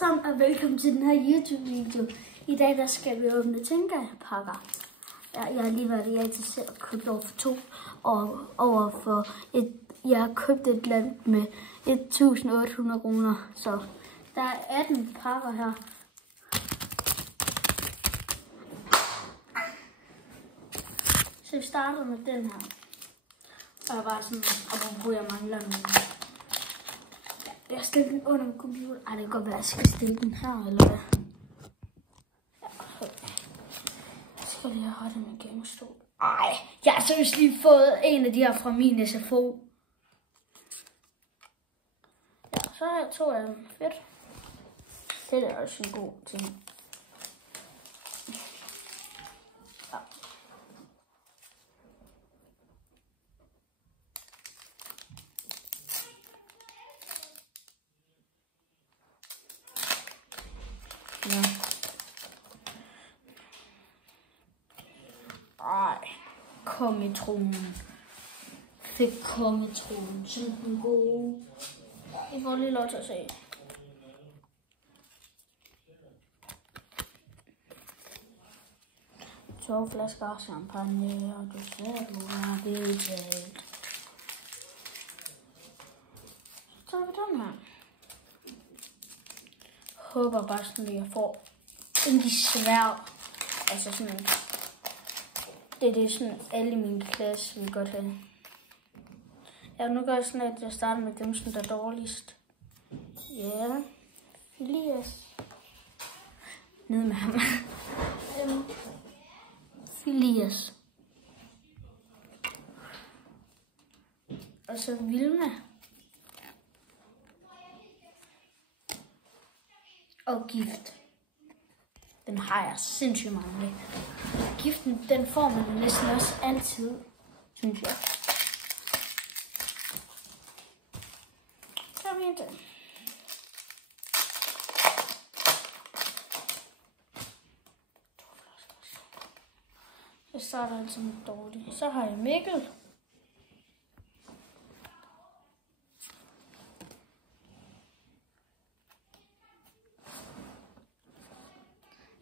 Sammen og velkommen til den her YouTube-video. I dag der skal vi åbne Tinka-pakker. Jeg har lige været i ATC og købt over for 2 og jeg har købt et land med 1.800 kroner. Så der er 18 pakker her. Så vi starter med den her. Og bare sådan, hvor jeg mangler den. Jeg stiller den under min computer. Ej, det kan godt være, at jeg skal stille den her, eller hvad? Ja, okay. Jeg skal lige have den med gemmestol. Ej, jeg har seriøst lige fået en af de her fra min SFO. Ja, så har jeg 2 af dem. Fedt. Det er også en god ting. Ja. Ja. Ej, kongetronen. Fik kongetronen som den gode. I får lige lov til at se. To flasker champagne, og du ser, du har betalt. Så tager vi den her. Håber bare sådan, at jeg får en de svær. Altså sådan, det er sådan, alle i min klasse vil godt have. Ja, nu gør jeg sådan, at jeg starter med dem, som der er dårligst. Ja, Filias. Ned med ham. Filias. Og så Vilma. Og gift. Den har jeg sindssygt mange. Giften, den får man næsten også altid, synes jeg. Så er vi den. Jeg starter altid med dårligt. Så har jeg Mikkel.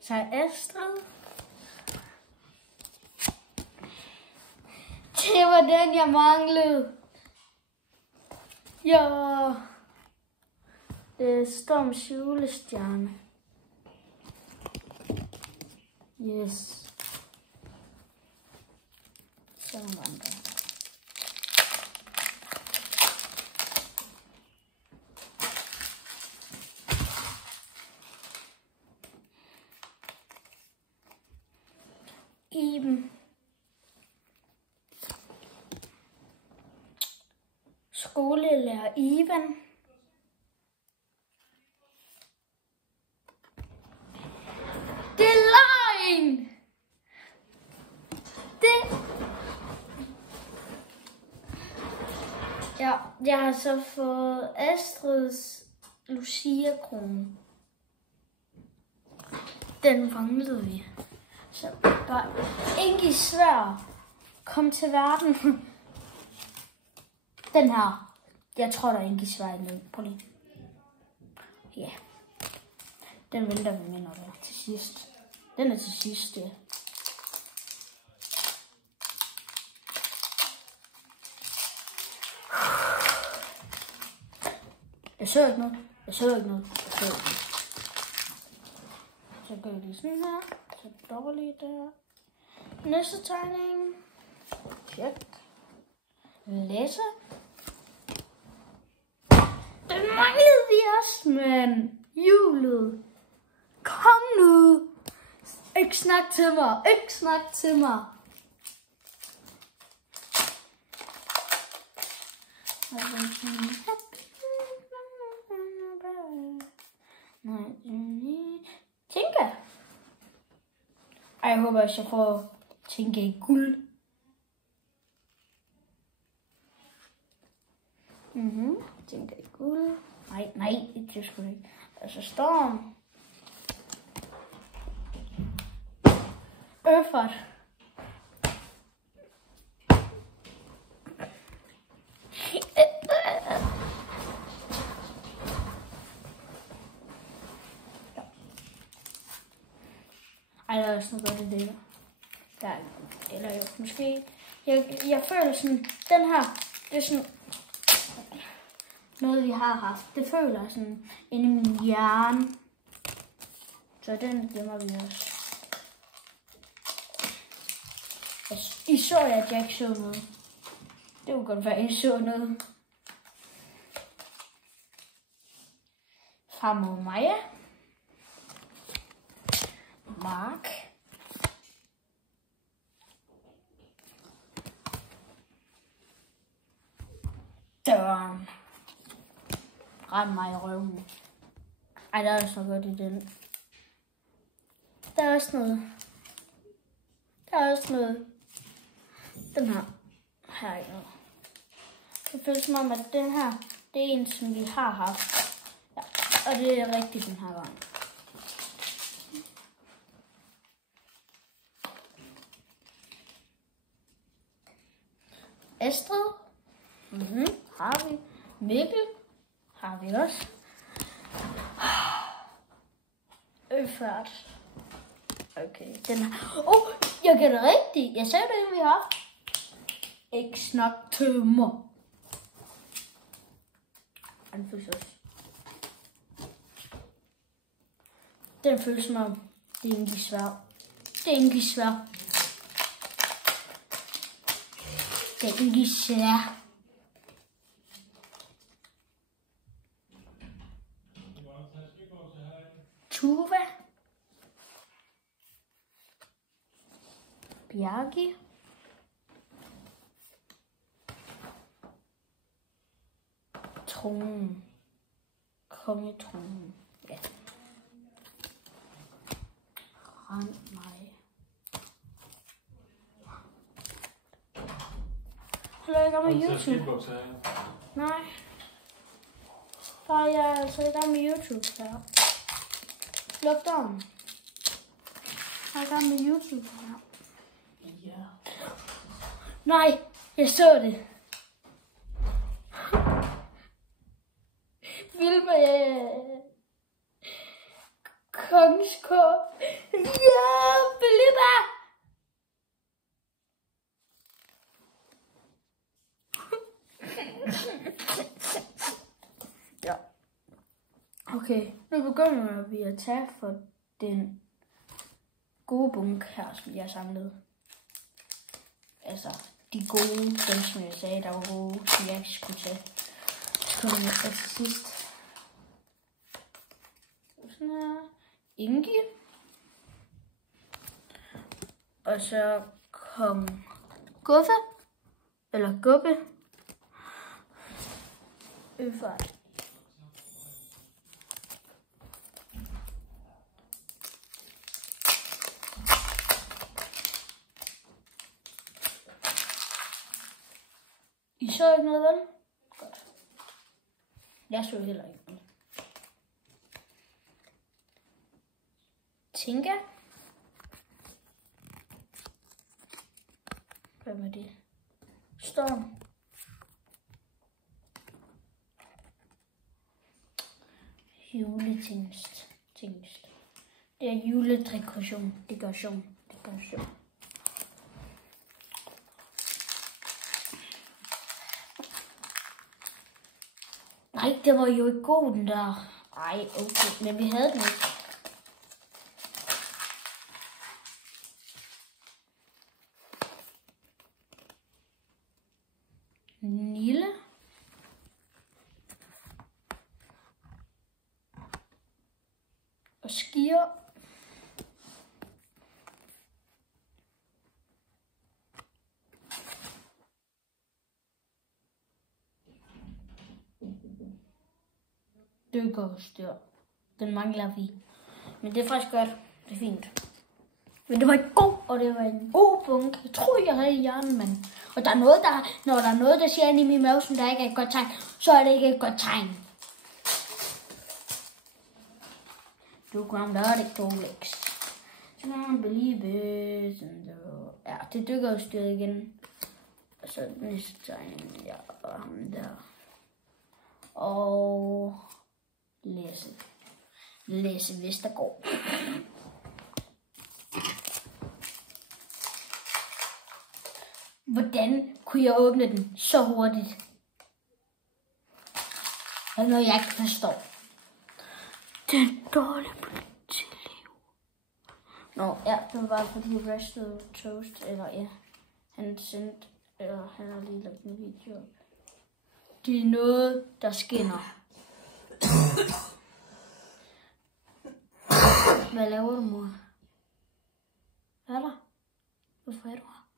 Så er Astrid. Det var den, jeg manglede. Ja. Det er Storms julestjerne. Yes. Så var den der. Iben. Skolelærer Ivan. Det er løgn! Ja, jeg har så fået Astrids Lucia-krone. Den manglede vi. Så bare ikke svær. Kom til verden. Den her. Jeg tror, der er ikke svær i den. Prøv lige. Ja. Den vælter vi med, når det er til sidst. Den er til sidst, ja. Jeg så ikke noget. Så gør vi sådan her. Så dårligt der. Næste tegning. Tjek. Læse. Den manglede vi også, mand. Julet. Kom nu. Ikke snak til mig. Tinka. Ej, jeg håber, at jeg får Tinka i guld. Tinka i guld. Nej, det skulle ikke. Altså Storm. Øffert. Ej, der er også noget godt i det der. Eller jo, måske. Jeg føler sådan, den her, det er sådan noget, vi har haft. Det føler jeg sådan inde i min hjerne. Så den glemmer vi også. I så, at jeg ikke så noget. Det kunne godt være, at I så noget. Farmor Maja. Mark. Døren. Rend mig i røven. Ej, der er også noget godt i den. Der er også noget. Den her. Her er ikke noget. Det føles som om, at den her, det er en, som vi har haft. Ja, og det er rigtigt den her gang. Astrid. Har vi. Mikkel. Har vi også. Øfart. Okay, den her. Jeg gætter rigtigt. Jeg sagde det, vi har. Ikke snak tømmer. Den føles også. Den føles som om, det er ikke svært. Det er ikke svært. Det er ikke svært. Tuva. Bjarke. Tronen. Kongetronen. Ja. Rend mig. Hallo, jeg er i gang med YouTube. Nej. Far, jeg er altså i gang med YouTube her. Luk døren. Jeg er i gang med YouTube her. Ja. Nej, jeg så det. Vilma, Kongskår. Ja, Filippa. Ja. Okay, nu begynder vi at tage for den gode bunke her, som jeg har samlet. Altså, de gode, dem som jeg sagde, der var gode, som jeg ikke skulle tage. Så kommer jeg til sidst. Sådan her. Inge. Og så kom Guffe. Eller Gubbe. Øfart. I så ikke noget, vel? Godt. Jeg så heller ikke noget. Tinka. Hvad med det? Storm. Juletingst. Det er juledekoration. Dekoration. Nej, det var jo ikke god, den der. Ej, okay, men vi havde den ikke. Nille. Og skier. Dykkerstyr. Den mangler vi. Men det er faktisk godt. Det er fint. Men det var ikke god, og det var en god bunke. Jeg tror, jeg havde i hjernen, men... Og der er noget, når der er noget, der siger inde i min mave, som der ikke er et godt tegn, så er det ikke et godt tegn. Du kom der, det dårligst. Så kan man believe. Ja, det dykkerstyret igen. Og så næste tegn, ja, og ham der. Og... Læse Vestergaard. Hvordan kunne jeg åbne den så hurtigt? Det er noget, jeg ikke forstår. Det er dårligt på til liv. Nå, ja, det var bare fordi Rested Toast, eller ja, han sendte, eller han har lige lagt en video op. Det er noget, der skinner. Hvad laver du, mor? Hvad er der? Hvorfor er du her?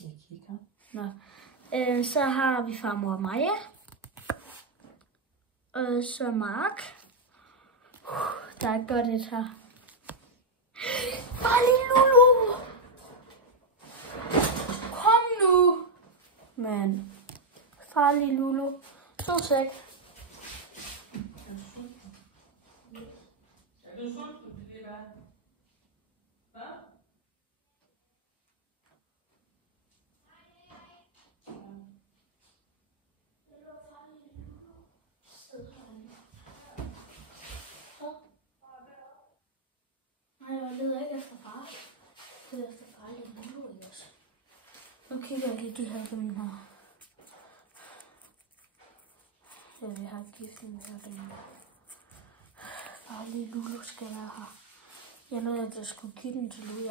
Jeg kigger. Nå. Så har vi farmor og Maja. Og så Mark. Der er godt et her. Farlig Lulu! Kom nu! Men farlig Lulu. Så sæk. Er du sulten? Det er bare... Hvad? Nej, jeg leder ikke efter far. Jeg leder efter farlig Lulu, ikke også? Nu kigger jeg lige de her gennem her. Ja, vi har giften her gennem. Farlig Lulu skal være her. Jeg nåede, at jeg skulle give den til Louis,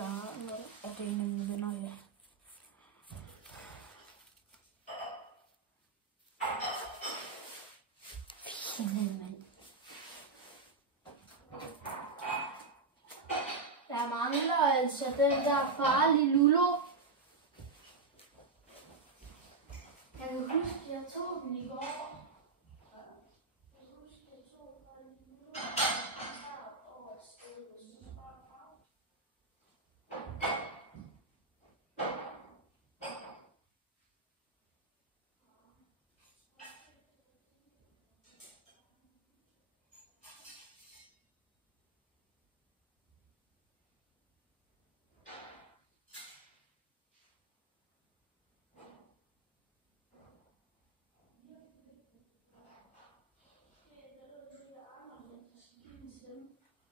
og det er en af mine venner, ja. Fine mand. Der mangler altså den der farlige Lulu. Jeg kan huske, at jeg tog den i går.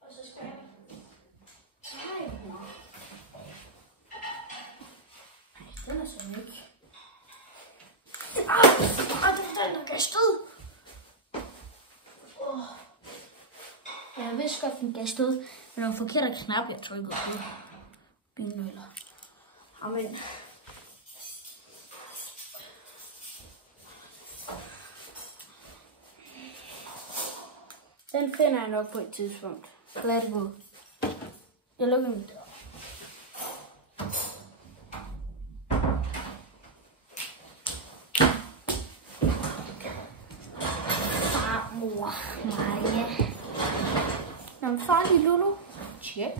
Og så skal jeg... Nej, mor. Nej, den er så ikke. Den er stød. Jeg vidste godt, den gav stød, men det var forkert knap, jeg trykkede på. Bilnøller. Amen. Den finder jeg nok på et tidspunkt. Lad det gå. Jeg lukker min dør. Farmor Maja. Nå, farlig Lulu. Tjek.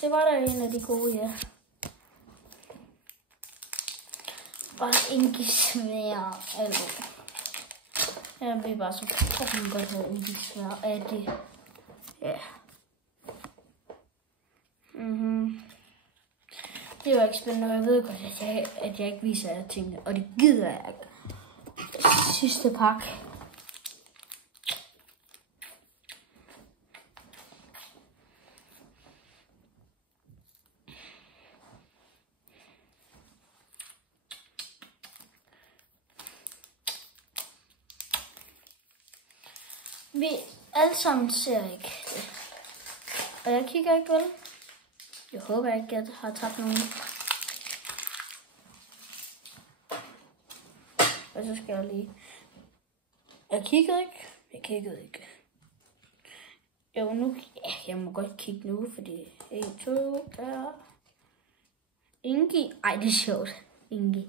Det var der en af de gode, ja. Bare ikke svære alvor. Jeg vil bare så fucking godt have ikke svære af det. Ja. Det er jo ikke spændende, og jeg ved godt, at jeg ikke viser jer tingene. Og det gider jeg ikke. Sidste pakke. Vi alle sammen ser ikke det. Og jeg kigger ikke, vel? Jeg håber ikke, at jeg har tabt nogen. Og så skal jeg lige... Jeg kiggede ikke. Jo, nu... Ja, jeg må godt kigge nu, fordi... 1, 2, der... Ingi. Ej, det er sjovt. Ingi.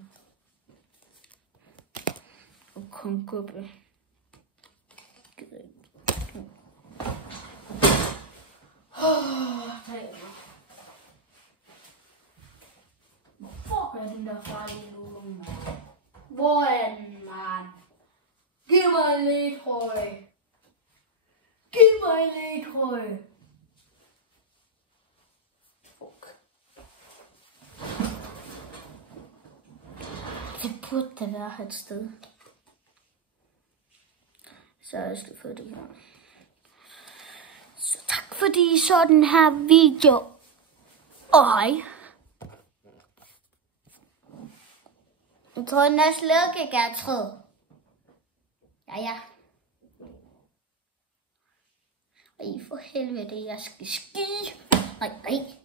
Og kongubbe. Gider ikke. Hvor er den der farlige Lulu, mand? Hvor er den, mand? Giv mig en ledtrøje. Giv mig en ledtrøje. Fuck. Det burde da være et sted. Så jeg skal få det her. Så tak fordi I så den her video. Hej. Jeg tror, den er slukket, Gertrud. Ja. Ej, for helvede, jeg skal ski. Nej.